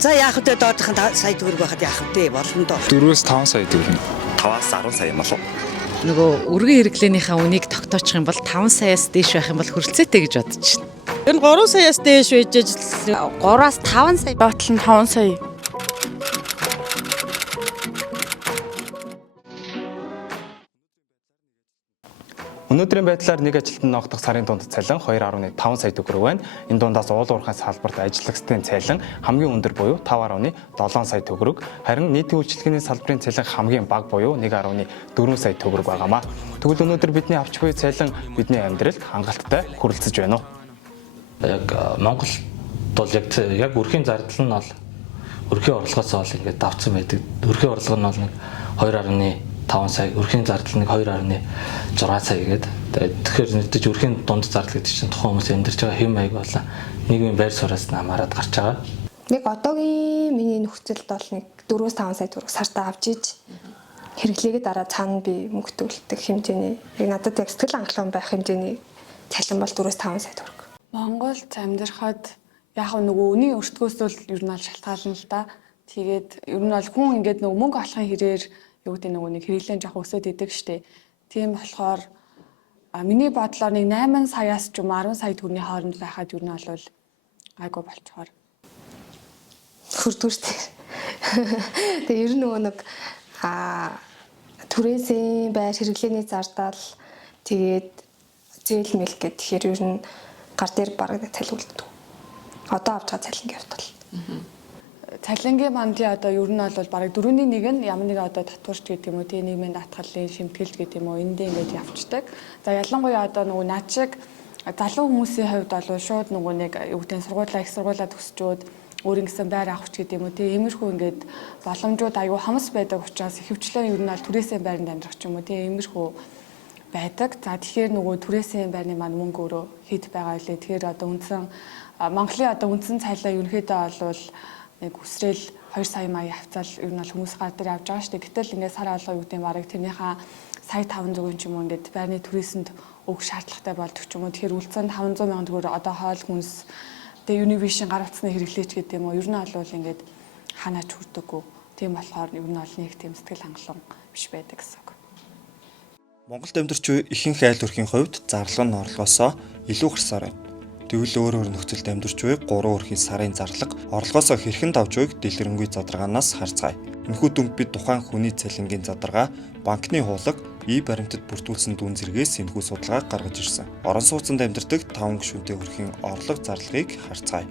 За яах вэ доодох нь сая төгрөг байхад яах вэ болно доо. 4-5 сая төгрөг. 5-аас 10 сая юм болов. Нөгөө өргөн хэрэглээнийхээ үнийг тогтоочих юм бол 5 саяас дээш байх юм бол хүрэлцээтэй гэж бодож байна. Тэр нь 3 саяас дээш байж 3-аас 5 сая батал нь 5 сая. Өнөөдрийн байдлаар нэг ажилтнанд ногдох сарын дунд цалин 2.5 сая төгрөг байна. Энэ дундаас уул уурхайн салбарт ажиллагчдын цалин хамгийн өндөр буюу 5.7 сая төгрөг, харин нийтийн үйлчилгээний салбарын цалин хамгийн бага буюу 1.4 сая төгрөг байгаамаа. Тэгвэл өнөөдөр бидний авч буй цалин бидний амьдралд хангалттай хүрэлцэж байна уу? Яг Монголд бол яг өрхийн зардал нь бол өрхийн орлогоос бол ингээд давцсан байдаг. Өрхийн орлого нь бол нэг 2.5 сая, өрхийн зардал нэг 2.6 сая гэдэг. Тэгэхээр нэгдэж өрхийн дунд зардал гэдэг чинь тухайн хүмүүс амьдарч байгаа хэм маяг болоо нийгмийн байр сууриас хамаарат гарч байгаа. Нэг одоогийн миний нөхцөлд бол нэг 4-5 сая төгрөг сартаа авч иж хэрэглээгээ дараа цаана би мөнгө төлдөг хэмжээний яг надад яг сэтгэл хангалуун байх хэмжээний цалин бол 4-5 сая төгрөг. Монголд амьдрахад яг нөгөө үнийн өртгөөс бол ер нь аль шалтгаална л да. Тэгээд ер нь бол хүн ингээд нөгөө мөнгө олохын хэрээр юу гэдэг нөгөө нэг хэрэглэн жоох өсөд идэг штеп. Тийм болохоор миний бодлоор нэг 8 саяас ч юм 10 сая төгрөгийн хооронд байхад ер нь бол гайгүй болчихоор. Хүрдгүүртэй. Тэгээ ер нь нөгөө нэг түрээсийн байр хэрэглээний зардал тэгээд зээл мэл гэхээр ер нь гар дээр бараг цалиулдаг. Одоо авч байгаа цалингийн хувьд бол. Цалингийн манди одоо ер нь бол бараг 4-ний 1 нь ямар нэг одоо татварч гэдэг юм уу тийм нийгмийн даатгалын шимтгэлж гэдэг юм уу эндээ ингэж явцдаг. За ялангуяа одоо нөгөө над шиг залуу хүмүүсийн хувьд бол шууд нөгөө нэг юу гэдэг сургуулаа их сургуулаа төгсчөөд өөр ингэсэн байр авах ч гэдэг юм уу тийм иймэрхүү ингээд боломжууд аюу хамс байдаг учраас ихэвчлэн ер нь бол түрээсийн байранд амьдрах ч юм уу тийм иймэрхүү байдаг. За тэгэхээр нөгөө түрээсийн байрны маань мөнгө өөрөө хэд байгаа вэ? Тэгэхээр одоо үндсэн Монголын одоо үндсэн цалиа ерөнхийдөө бол нэг үсрээл 2 сая мая хавцал ер нь бол хүмүүс гар дээр авч байгаа шүү дээ. Гэтэл ингээд сар алга юу гэдэг бараг тэрнийхээ сая 500 ч юм уу ингээд байрны түрээсэнд өгөх шаардлагатай болдог ч юм уу. Тэгэхээр үлдсэн 500 сая төгрөг одоо хоол хүнс тэгээ Univision гар утасны хэрэглээч гэдэг юм уу. Ер нь бол ингээд ханаач хүрдэггүй. Тийм болохоор ер нь бол нэг тийм сэтгэл хангалуун биш байдаг гэсэн үг. Монголд амьдарч буй ихэнх айл өрхийн хувьд зарлага нь орлогоосоо илүү гарсаар байна. Тэгвэл өөр нөхцөлд амьдарч буй 3 өрхийн сарын зарлага орлогоосоо хэрхэн давж байгааг дэлгэрэнгүй задаргаанаас харцгаая. Энэхүү дүнг бид тухайн хүний цалингийн задаргаа, банкны хуулаг, баримтад бүртгүүлсэн дүн зэргээс энэхүү судалгаа гаргаж ирсэн. Орон сууцнд амьдардаг 5 гишүүнтэй өрхийн орлого зарлагыг харцгаая.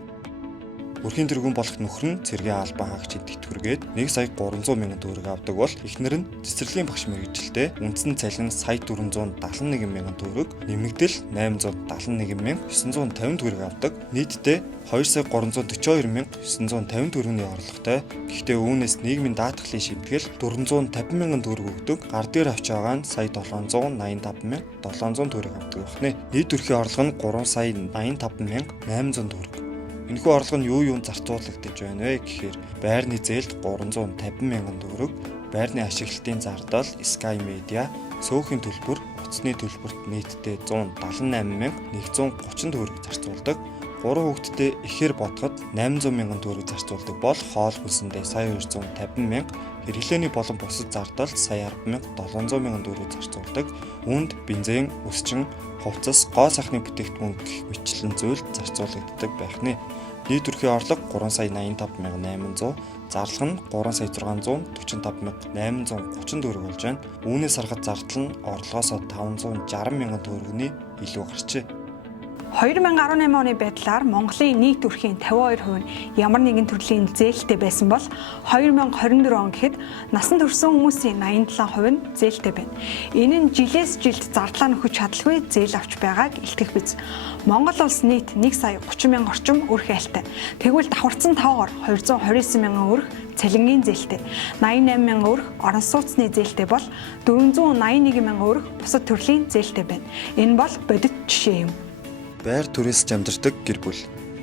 Өрхийн тэргүүн болох нөхөр нь цэргийн албан хаагчид тэтгэвргээд 1 сая 300 мянган төгрөг авдаг бол эхнэр нь цэцэрлэгийн багш мэргэжилтэд үндсэн цалин сая 471 мянган төгрөг, нэмэгдэл 871,950 төгрөг авдаг. Нийтдээ 2 сая 342,950 төгрөгийн орлоготой. Гэхдээ үүнээс нийгмийн даатгалын шимтгэл 450 мянган төгрөг өгдөг. Гар дээр авч байгаа нь сая 785,700 төгрөг авдаг байна. Нийт өрхийн орлого нь 3 сая 85,800 төгрөг. Энэхүү орлого нь юунд зарцуулагдаж байна вэ гэхээр байрны зээлд 350 мянган төгрөг, байрны ашиглалтын зардал, Sky Media, цөөхөн төлбөр, утасны төлбөрт нийтдээ 178,130 төгрөг зарцуулдаг. 3 хүүхэдтэй ихээр бодоход 800 мянган төгрөг зарцуулдаг бол хоол хүнсэндээ сая 250 мянга, хэрэглээний болон бусад зардал сая 10,700 мянган төгрөг зарцуулдаг. Үүнд бензин, өсчин, хувцас, гоо сайхны бүтээгдэхүүн гэх мэтлэн зүйл зарцуулагддаг байх нэ. Нийт өрхийн орлого 3 сая 85,800, зарлага нь 3 сая 645,830 төгрөг болж байна. Үүнээс харахад зардал нь орлогоосоо 560 мянган төгрөгний илүү гарчээ. 2018 оны байдлаар Монголын нийт өрхийн 52% нь ямар нэгэн төрлийн зээлтэй байсан бол 2024 он гэхэд насанд хүрсэн хүмүүсийн 87% нь зээлтэй байна. Энэ нь жилээс жилд зардлаа нөхөж чадалгүй зээл авч байгааг илтгэх биз. Монгол улс нийт 1 сая 30 мянган орчим өрх айлтай. Тэгвэл давхарцсан тавгаар 229 мянган өрх цалингийн зээлтэй, 88 мянган өрх орон сууцны зээлтэй бол 481 мянган өрх бусад төрлийн зээлтэй байна. Энэ бол бодит жишээ юм. Байр түрээсж амьдардаг гэр бүл.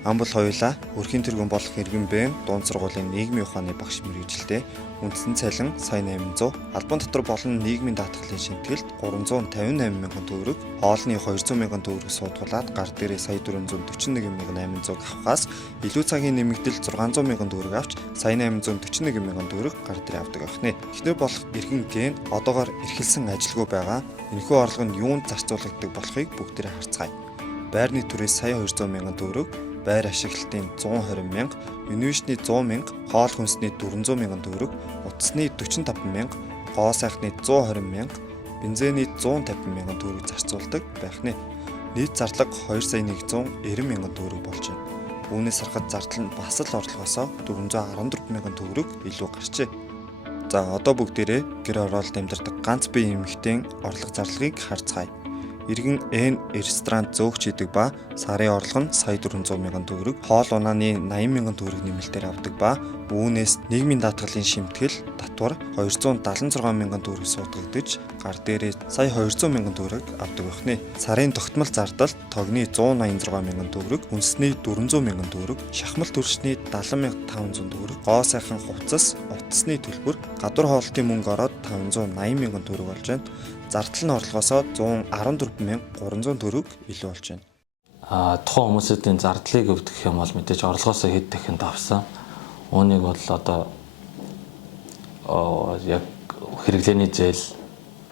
Ам бол хоёулаа өрхийн тэргуун болох иргэн бэм дунд сургуулийн нийгмийн ухааны багш мэргэжилтэй үндсэн цалин сая 800, албан татвар болон нийгмийн даатгалын шимтгэлд 358 мянган төгрөг, хоолны 200 мянган төгрөг суудгуулад гар дээрээ сая 441,800 авахаас илүү цагийн нэмэгдэл 600 мянган төгрөг авч сая 841 мянган төгрөг гар дээрээ авдаг ахны. Эхнэр болох иргэн ген одоогоор эрхэлсэн ажилгүй байгаа. Энэхүү орлого нь юунд зарцуулагддаг болохыг бүгдээрээ харцгаая. Байрны түрээс сая 200 мянган төгрөг, байр ашиглалтын 120 мянга, инвестицийн 100 мянга, хоол хүнсний 400 мянган төгрөг, утасны 45 мянга, гоо сайхны 120 мянга, бензиний 150 мянган төгрөг зарцуулдаг байхны. Нийт зарлага 2 сая 190 мянган төгрөг болж байна. Үүнээс харахад зардал нь бас л орлогоосоо 414 мянган төгрөг илүү гарчээ. За одоо бүгдээрээ гэр оролт амьдардаг ганц бие эмэгтэйн орлого зарлагыг харцгаая. Иргэн Н ресторан зөөгч идэг ба сарын орлого нь сая 400 мянган төгрөг, хоол унааны 80 мянган төгрөг нэмэлтээр авдаг ба үүнээс нийгмийн даатгалын шимтгэл татвар 276 мянган төгрөг суудагдаж гар дээрээ сая 200 мянган төгрөг авдаг байна. Сарын тогтмол зардал тогны 186 мянган төгрөг, үндэсний 400 мянган төгрөг, шахмал түлшний 70,500 төгрөг, гоо сайхан хувцас, утасны төлбөр, гадуур хоолтын мөнгө ороод 580 мянган төгрөг болж байна. Зардал нь орлогоосоо 114,300 төгрөг илүү болж байна. Тухайн хүмүүсийн зардлыг өвдөх юм бол мэдээж орлогоосоо хэд дахин давсан. Үүнийг бол одоо яг хэрэглээний зээл,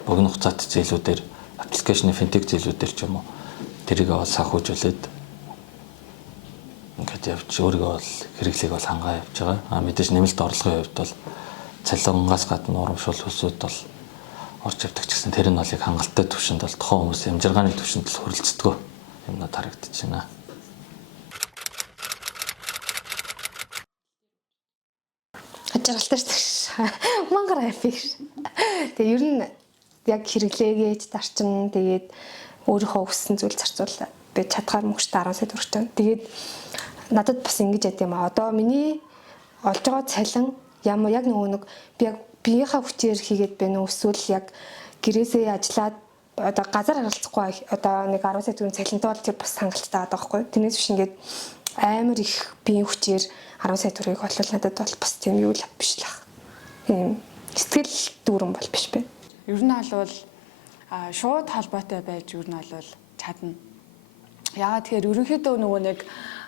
богино хугацаатай зээлүүдээр, аппликейшны финтек зээлүүдээр ч юм уу тэрийг бол санхүүжүүлээд ингээд явж өөрийгөө бол хэрэглээг бол хангаа явж байгаа. Мэдээж нэмэлт орлогын хувьд бол цалингаас гадна урамшуул хүсүүд бол орж явдаг ч гэсэн тэр нь бол яг хангалттай түвшинд бол тухайн хүмүүсийн амжиргааны түвшинд л хөрөлцдөг юмнууд харагдаж байна. Ажиглалтаар мангар афиш. Тэгээ ер нь яг хэрэглээгээд зарчим тэгээд өөрийнхөө өссөн зүйл зарцуулаад би чадхаар мөнгөштэй 10 сая төгрөгтэй. Тэгээд надад бас ингэж яд юм аа. Одоо миний олж байгаа цалин яг нөгөө нэг би яг биеийнхаа хүчээр хийгээд байна уу эсвэл яг гэрээсээ ажиллаад одоо газар харилцахгүй одоо нэг 10 сая төгрөгийн цалинтай бол тэр бас хангалттай байгаа байхгүй. Тэрнээс биш ингээд амар их биеийн хүчээр 10 сая төгрөгийг олвол надад бол бас тийм юу л биш л ах. Сэтгэл дүүрэн бол биш бэ. Ер нь бол шууд холбоотой байж ер нь бол чадна. Яагаад тэгэхээр ерөнхийдөө нөгөө нэг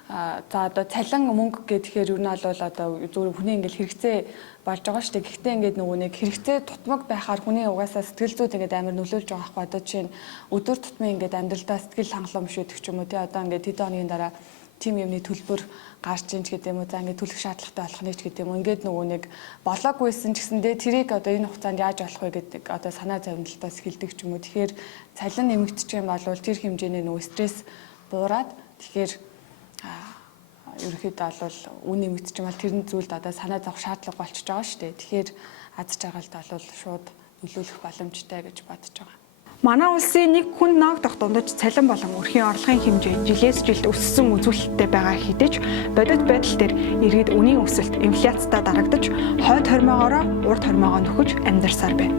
за одоо цалин мөнгө гэхээр ер нь бол одоо зөвхөн хүний ингээл хэрэгцээ болж байгаа шүү дээ. Гэхдээ ингээд нөгөө нэг хэрэгцээ тутмаг байхаар хүний угаасаа сэтгэл зүйд ингээд амар нөлөөлж байгаа байхгүй. Одоо жишээ нь өдөр тутмын ингээд амьдралдаа сэтгэл хангаламж үүдэг ч юм уу тий. Одоо ингээд хэд хоногийн дараа тим юмны төлбөр гарч ийн ч гэдэг юм уу. За ингээд төлөх шаардлагатай болох нэг ч гэдэг юм уу. Ингээд нөгөө нэг болоогүйсэн ч гэсэндээ тэрийг одоо энэ хугацаанд яаж болох вэ гэдэг одоо санаа зовнилтоос эхэлдэг ч юм уу. Тэгэхээр цалин нэмэгдчих юм бол тэр хэмжээний нөгөө стресс буураад тэгэхээр ерөнхийдөө бол үн нэмэгдэж байгаа тэрний зүйлд одоо санаа зовох шаардлага болчихж байгаа шүү дээ. Тэгэхээр аз жаргалд бол шууд нөлөөлөх боломжтой гэж бодож байгаа. Манай улсын нэг хүн ноогдох дундаж цалин болон өрхийн орлогын хэмжээ жилээс жилд өссөн үзүүлэлттэй байгаа хэдий ч бодит байдал дээр иргэд үнийн өсөлт инфляцтай дарагдаж хойд хормоогоороо урд хормоогоо нөхөж амьдарсаар байна.